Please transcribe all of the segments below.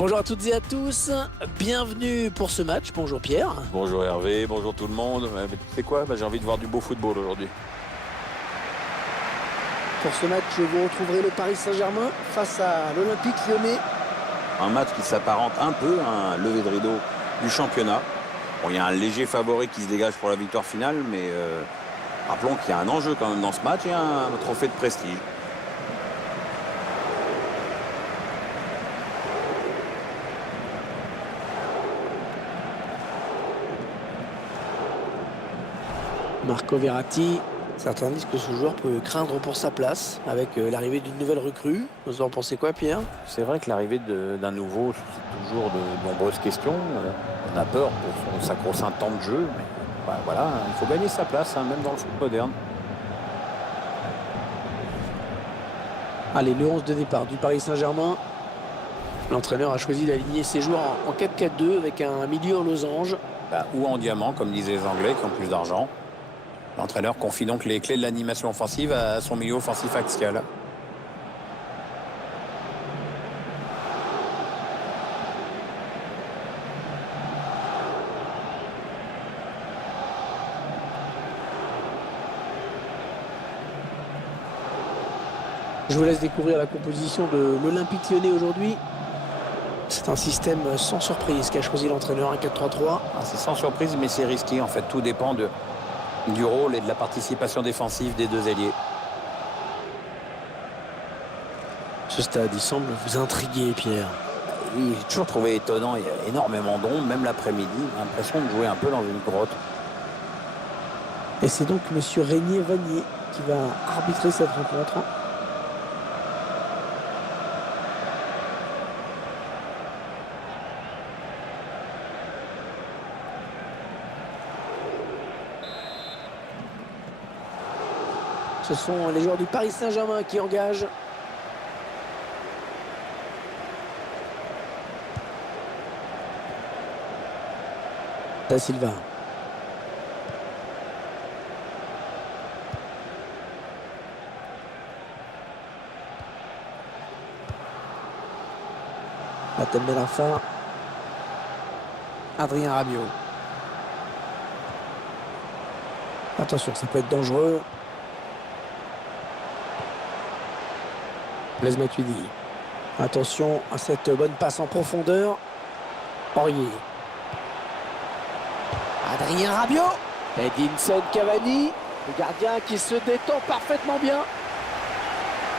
Bonjour à toutes et à tous, bienvenue pour ce match. Bonjour Pierre. Bonjour Hervé, bonjour tout le monde. Tu sais quoi, j'ai envie de voir du beau football aujourd'hui. Pour ce match, vous retrouverez le Paris Saint-Germain face à l'Olympique Lyonnais. Un match qui s'apparente un peu à un lever de rideau du championnat. Bon, il y a un léger favori qui se dégage pour la victoire finale, mais rappelons qu'il y a un enjeu quand même dans ce match et un trophée de prestige. Marco Verratti, certains disent que ce joueur peut craindre pour sa place avec l'arrivée d'une nouvelle recrue. Vous en pensez quoi Pierre? C'est vrai que l'arrivée d'un nouveau, c'est toujours de nombreuses questions. On a peur pour son sacro-saint temps de jeu, mais voilà, il faut gagner sa place, même dans le foot moderne. Allez, le 11 de départ du Paris Saint-Germain. L'entraîneur a choisi d'aligner ses joueurs en 4-4-2 avec un milieu en losange. Ou en diamant, comme disaient les Anglais qui ont plus d'argent. L'entraîneur confie donc les clés de l'animation offensive à son milieu offensif axial. Je vous laisse découvrir la composition de l'Olympique Lyonnais aujourd'hui. C'est un système sans surprise qu'a choisi l'entraîneur, un 4-3-3. C'est sans surprise, mais c'est risqué. En fait, tout dépend du rôle et de la participation défensive des deux ailiers. Ce stade, il semble vous intriguer, Pierre. Oui, j'ai toujours trouvé étonnant. Il y a énormément d'ombre, même l'après-midi. J'ai l'impression de jouer un peu dans une grotte. Et c'est donc monsieur Régnier Vanier qui va arbitrer cette rencontre. Ce sont les joueurs du Paris Saint-Germain qui engagent. Da Silva. Batem Belarfa. Adrien Rabiot. Attention, ça peut être dangereux. Blaise Matuidi. Attention à cette bonne passe en profondeur. Aurier. Adrien Rabiot. Edinson Cavani. Le gardien qui se détend parfaitement bien.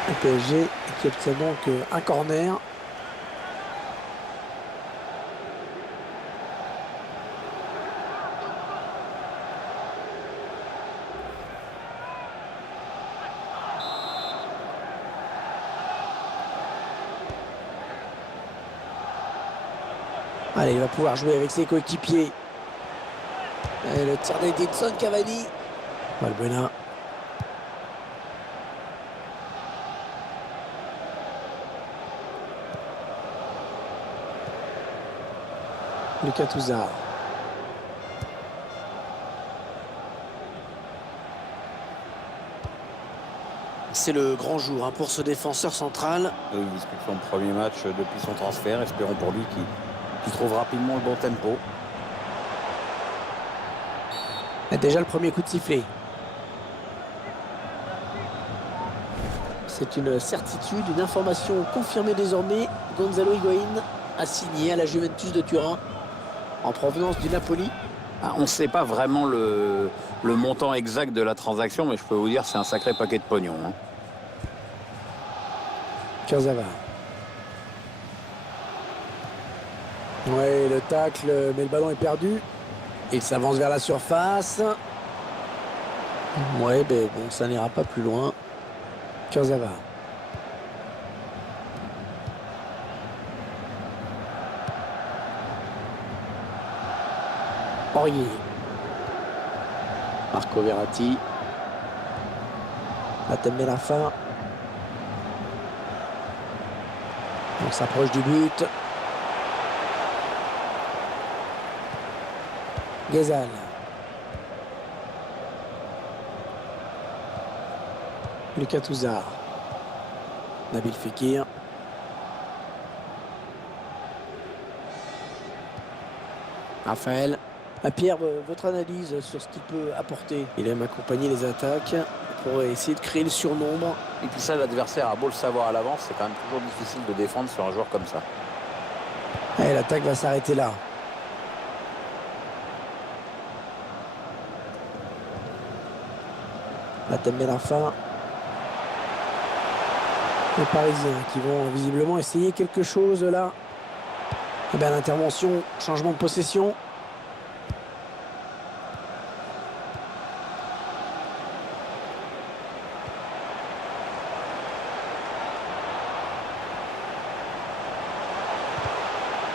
Le PSG qui obtient donc un corner. Allez, il va pouvoir jouer avec ses coéquipiers. Et le tir d'Edinson Cavani. Valbuena. Lucas Touzard. C'est le grand jour pour ce défenseur central. Il dispute son premier match depuis son transfert. Espérons pour lui qu'il trouve rapidement le bon tempo. Et déjà le premier coup de sifflet. C'est une certitude, une information confirmée désormais. Gonzalo Higuaín a signé à la Juventus de Turin en provenance du Napoli. On ne sait pas vraiment le montant exact de la transaction, mais je peux vous dire que c'est un sacré paquet de pognon. Kurzawa. Ouais, le tacle, mais le ballon est perdu. Il s'avance vers la surface. Ouais, mais bon, ça n'ira pas plus loin. Kurzawa. Aurier. Marco Verratti. Batem Belarfa. On s'approche du but. Ghezal. Lucas Touzard. Nabil Fekir. Raphaël. Pierre, votre analyse sur ce qu'il peut apporter. Il aime accompagner les attaques pour essayer de créer le surnombre. Et puis ça, l'adversaire a beau le savoir à l'avance, c'est quand même toujours difficile de défendre sur un joueur comme ça. Et l'attaque va s'arrêter là. La Tembe Larfa. Les Parisiens qui vont visiblement essayer quelque chose là. Et bien l'intervention, changement de possession.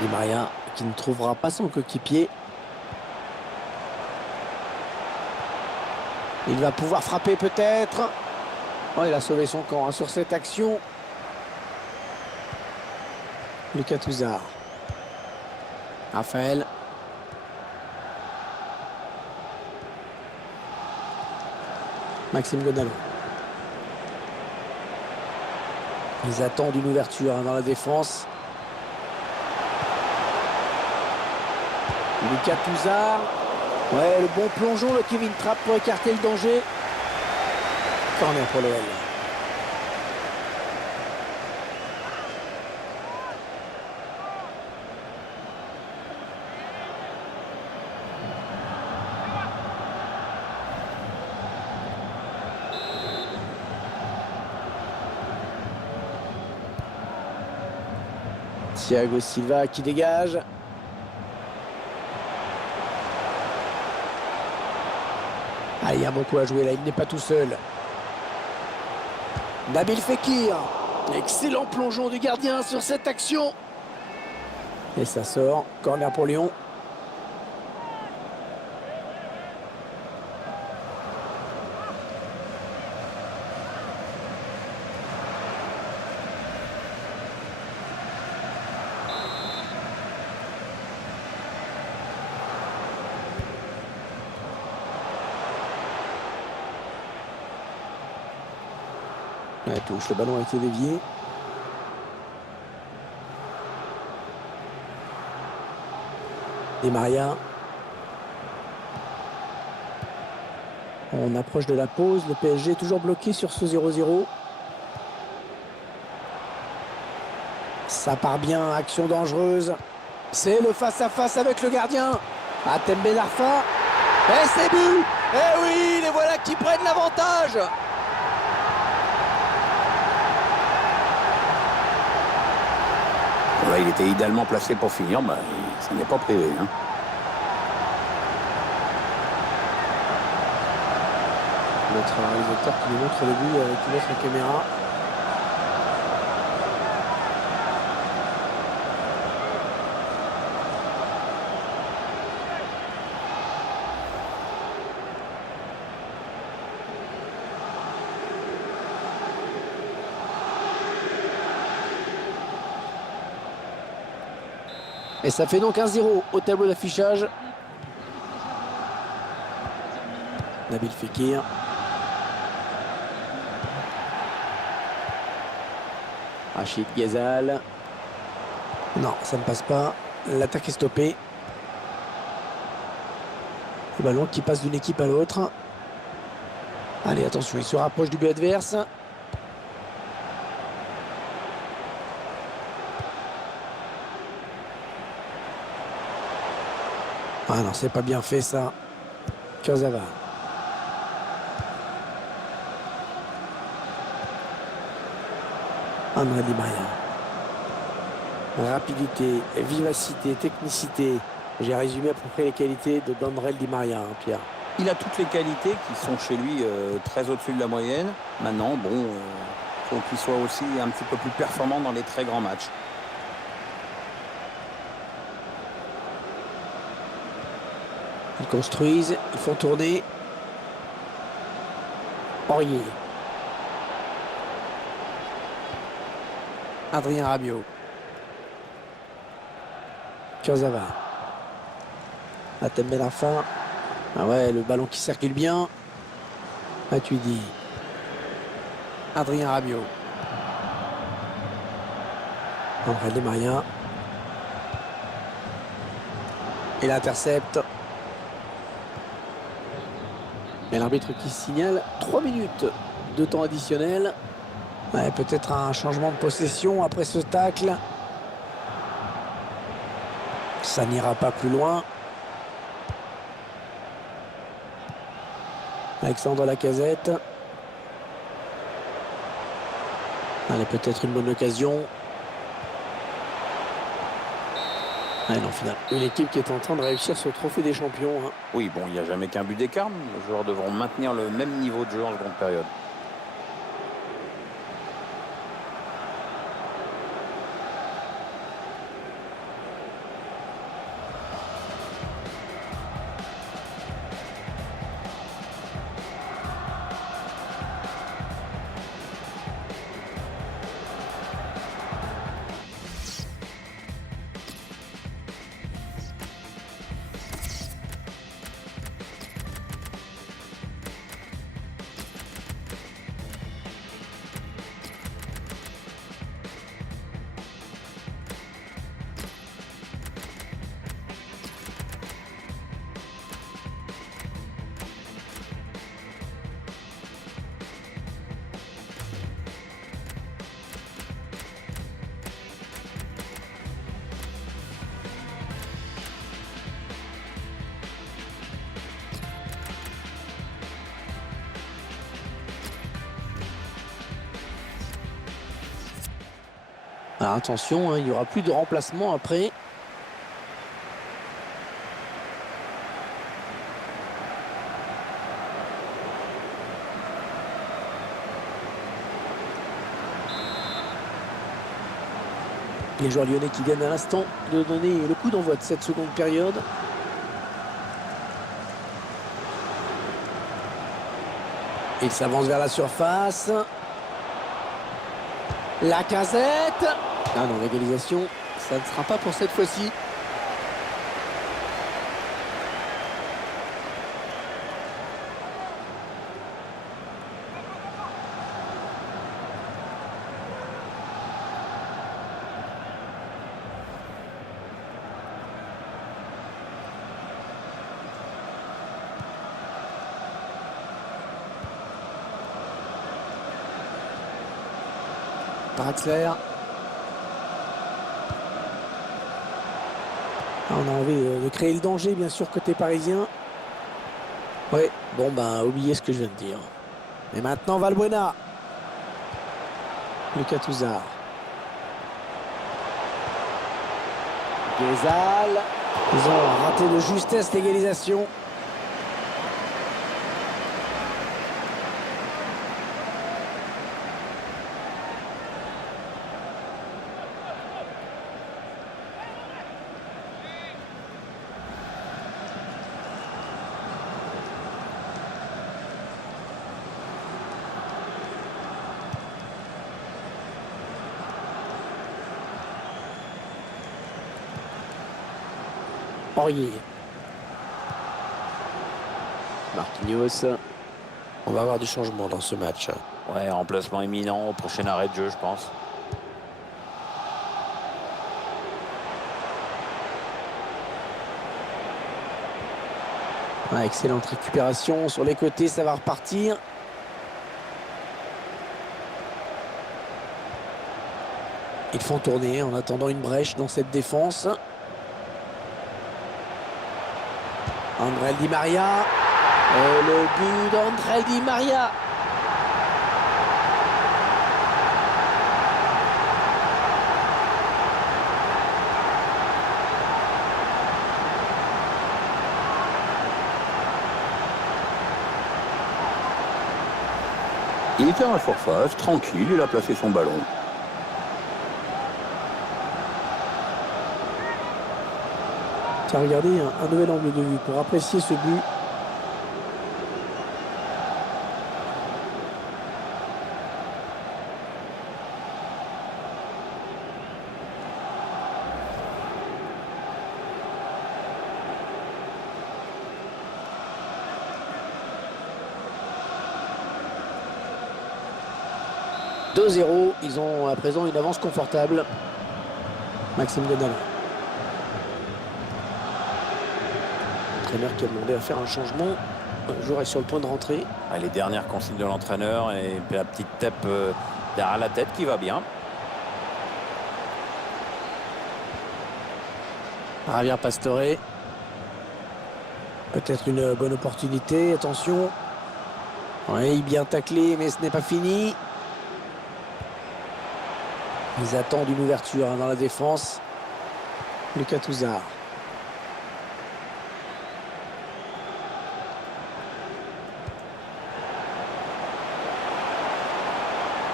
Di Maria qui ne trouvera pas son coéquipier. Il va pouvoir frapper peut-être. Oh, il a sauvé son camp sur cette action. Lucas Touzard. Raphaël. Maxime Gonalon. Ils attendent une ouverture dans la défense. Lucas Touzard. Ouais, le bon plongeon, le Kevin Trapp pour écarter le danger. Corner pour l'OL. Thiago Silva qui dégage. Ah, il y a beaucoup à jouer là, il n'est pas tout seul. Nabil Fekir. Excellent plongeon du gardien sur cette action. Et ça sort. Corner pour Lyon. La touche, le ballon a été dévié. Di Maria. On approche de la pause. Le PSG est toujours bloqué sur ce 0-0. Ça part bien, action dangereuse. C'est le face-à-face avec le gardien. Tembe Larfa. Et c'est but. Eh oui, les voilà qui prennent l'avantage. Là, il était idéalement placé pour finir, bah, ça n'est pas privé. Hein. Notre réalisateur qui nous montre le but avec une autre caméra. Et ça fait donc 1-0 au tableau d'affichage. Nabil Fekir. Rachid Ghezal. Non, ça ne passe pas. L'attaque est stoppée. Le ballon qui passe d'une équipe à l'autre. Allez, attention, il se rapproche du but adverse. Ah non, c'est pas bien fait ça. Kurzawa. André Di Maria. Rapidité, vivacité, technicité. J'ai résumé à peu près les qualités de André Di Maria, hein, Pierre. Il a toutes les qualités qui sont chez lui très au-dessus de la moyenne. Maintenant, bon, faut qu'il soit aussi un petit peu plus performant dans les très grands matchs. Ils construisent, ils font tourner. Aurier. Adrien Rabiot. Kurzawa. Tembe Larfa. Ah ouais, le ballon qui circule bien. Matuidi. Adrien Rabiot. André Di Maria. Il intercepte. Et l'arbitre qui signale 3 minutes de temps additionnel. Ouais, peut-être un changement de possession après ce tacle. Ça n'ira pas plus loin. Alexandre Lacazette. Allez, peut-être une bonne occasion. Allez, non, finalement, une équipe qui est en train de réussir ce trophée des champions. Hein. Oui, bon, il n'y a jamais qu'un but d'écart. Les joueurs devront maintenir le même niveau de jeu en seconde période. Alors attention, hein, il n'y aura plus de remplacement après. Les joueurs lyonnais qui viennent à l'instant de donner le coup d'envoi de cette seconde période. Il s'avance vers la surface. Lacazette. Ah non, l'égalisation, ça ne sera pas pour cette fois-ci. Draxler. On a envie de créer le danger, bien sûr, côté parisien. Oui, bon, ben, oubliez ce que je viens de dire. Et maintenant, Valbuena. Lucas Touzard. Guézal. Ils ont raté de justesse l'égalisation. Aurier. Marquinhos. On va avoir du changement dans ce match. Ouais, remplacement imminent au prochain arrêt de jeu, je pense. Ah, excellente récupération sur les côtés, ça va repartir. Ils font tourner en attendant une brèche dans cette défense. André Di Maria. Et le but d'André Di Maria. Il était à la surface, tranquille, il a placé son ballon. Tiens, regardez, un nouvel angle de vue pour apprécier ce but. « 2-0, ils ont à présent une avance confortable. » Maxime Donald. L'entraîneur qui a demandé à faire un changement. Le joueur est sur le point de rentrer. Ah, les dernières consignes de l'entraîneur et la petite tape derrière la tête qui va bien. Javier Pastore. Peut-être une bonne opportunité. Attention. Oui, bien taclé, mais ce n'est pas fini. Ils attendent une ouverture dans la défense. Lucas Touzard.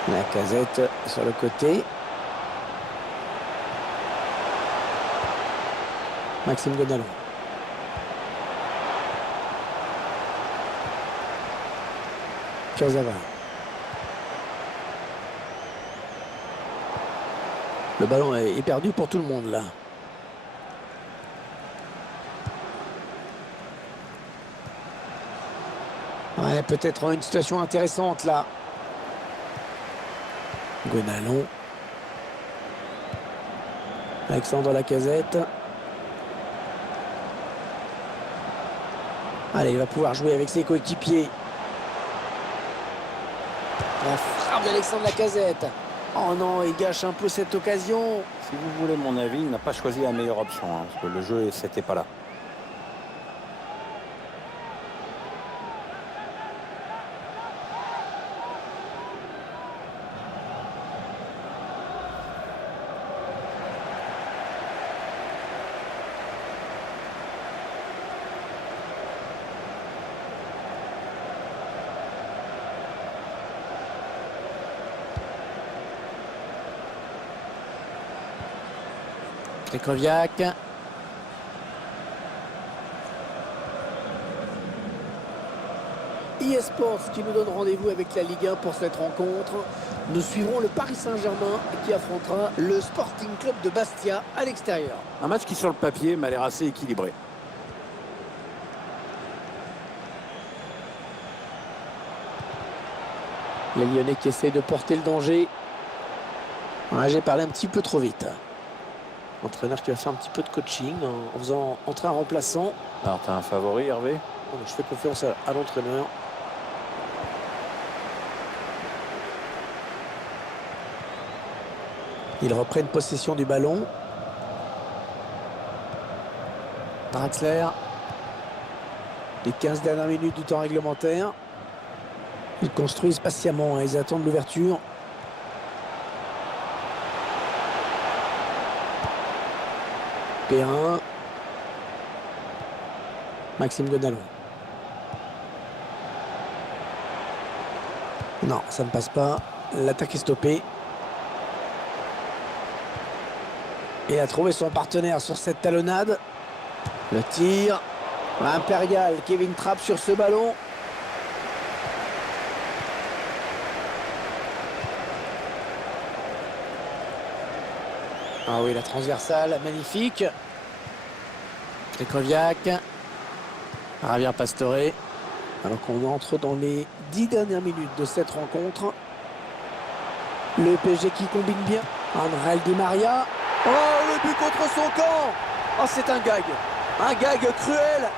La Casette sur le côté. Maxime Godalon. Kurzawa. Le ballon est perdu pour tout le monde là. Ouais, peut-être une situation intéressante là. Godalon. Alexandre Lacazette. Allez, il va pouvoir jouer avec ses coéquipiers. La frappe d'Alexandre Lacazette. Oh non, il gâche un peu cette occasion. Si vous voulez mon avis, il n'a pas choisi la meilleure option, hein, parce que le jeu, c'était pas là. Krychowiak. eSports qui nous donne rendez-vous avec la Ligue 1 pour cette rencontre. Nous suivrons le Paris Saint-Germain qui affrontera le Sporting Club de Bastia à l'extérieur. Un match qui, sur le papier, m'a l'air assez équilibré. Les Lyonnais qui essaient de porter le danger. Ouais, j'ai parlé un petit peu trop vite. L'entraîneur qui va faire un petit peu de coaching en faisant entrer un remplaçant. Alors, tu as un favori, Hervé? Je fais confiance à l'entraîneur. Ils reprennent possession du ballon. Draxler. Les 15 dernières minutes du temps réglementaire. Ils construisent patiemment, hein, ils attendent l'ouverture. Perrin. Maxime Godalon. Non, ça ne passe pas. L'attaque est stoppée. Il a trouvé son partenaire sur cette talonnade. Le tir. Impérial. Kevin Trapp sur ce ballon. Ah oui, la transversale, magnifique. Krychowiak. Javier Pastore. Alors qu'on entre dans les 10 dernières minutes de cette rencontre. Le PSG qui combine bien. André Di Maria. Oh, le but contre son camp. Oh, c'est un gag. Un gag cruel.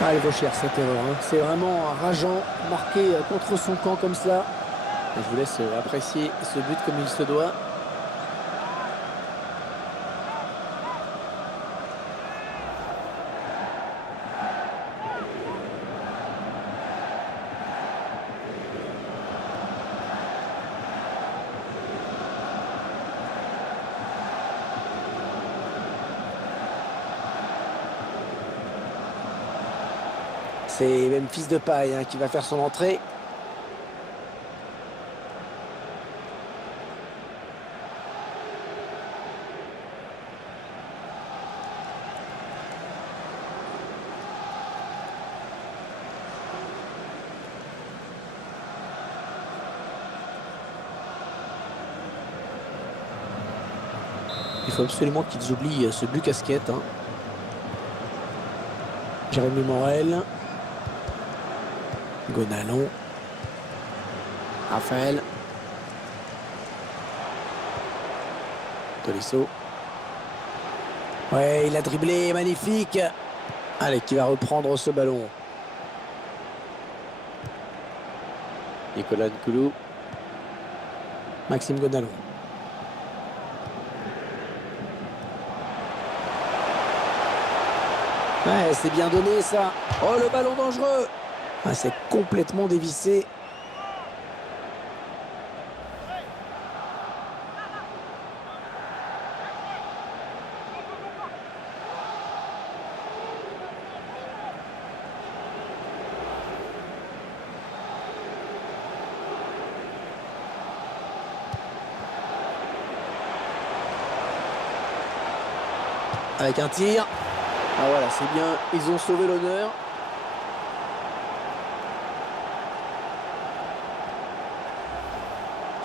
Ah, elle vaut cher cette erreur. Hein. C'est vraiment rageant, marqué contre son camp comme ça. Je vous laisse apprécier ce but comme il se doit. C'est même fils de paille hein, qui va faire son entrée. Il faut absolument qu'ils oublient ce but casquette. Hein. Jérémy Morel. Gonalon. Raphaël. Tolisso. Ouais, il a dribblé, magnifique. Allez, qui va reprendre ce ballon. Nicolas Nkoulou. Maxime Gonalon. Ouais, c'est bien donné ça. Oh, le ballon dangereux. Ah, c'est complètement dévissé. Avec un tir. Ah voilà, c'est bien. Ils ont sauvé l'honneur.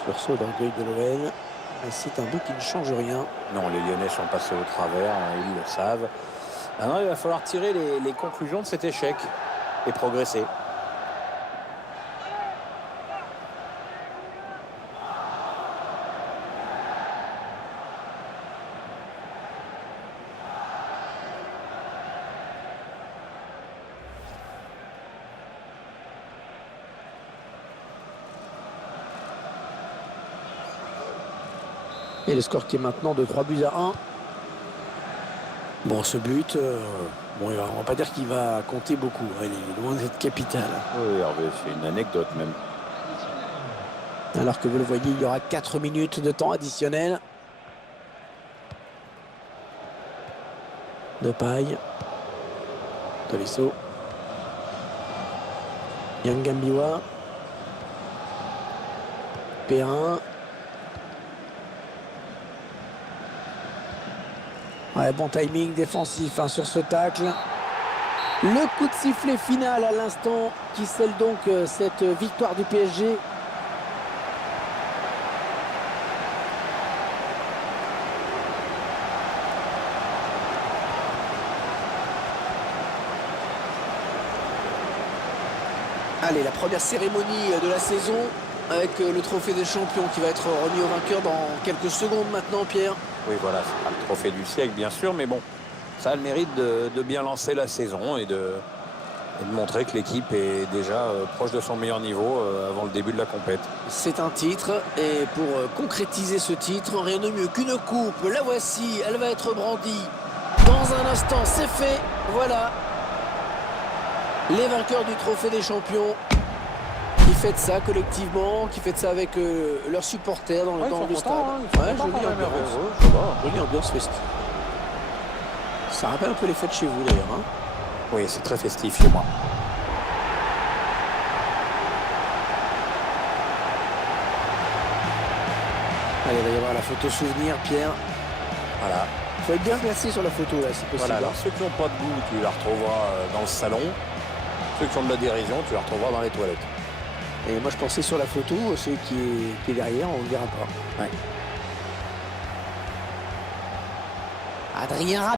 Sursaut d'orgueil de l'OL. C'est un but qui ne change rien. Non, les Lyonnais sont passés au travers, hein, ils le savent. Maintenant, il va falloir tirer les conclusions de cet échec et progresser. Et le score qui est maintenant de 3-1. Bon, ce but, bon, on va pas dire qu'il va compter beaucoup. Il est loin d'être capital. Oui, Hervé, c'est une anecdote même. Alors que vous le voyez, il y aura 4 minutes de temps additionnel. Depay. Tolisso. Yangambiwa. Perrin. Ouais, bon timing défensif hein, sur ce tacle. Le coup de sifflet final à l'instant qui scelle donc cette victoire du PSG. Allez, la première cérémonie de la saison avec le trophée des champions qui va être remis au vainqueur dans quelques secondes maintenant, Pierre. Oui, voilà, c'est pas le trophée du siècle, bien sûr, mais bon, ça a le mérite de bien lancer la saison et de montrer que l'équipe est déjà proche de son meilleur niveau avant le début de la compète. C'est un titre, et pour concrétiser ce titre, rien de mieux qu'une coupe. La voici, elle va être brandie. Dans un instant, c'est fait, voilà. Les vainqueurs du trophée des champions. Qui fêtent ça collectivement, qui fêtent ça avec leurs supporters dans le stade. Ouais, jolie ambiance festive. Ça rappelle un peu les fêtes chez vous d'ailleurs. Hein. Oui, c'est très festif chez moi. Allez, il va y avoir la photo souvenir, Pierre. Voilà. Il faut être bien placé sur la photo là, si possible. Voilà, alors ceux qui n'ont pas de goût, tu la retrouveras dans le salon. Ceux qui ont de la dérision, tu la retrouveras dans les toilettes. Et moi je pensais sur la photo, celui qui est derrière, on ne le verra pas. Ouais. Adrien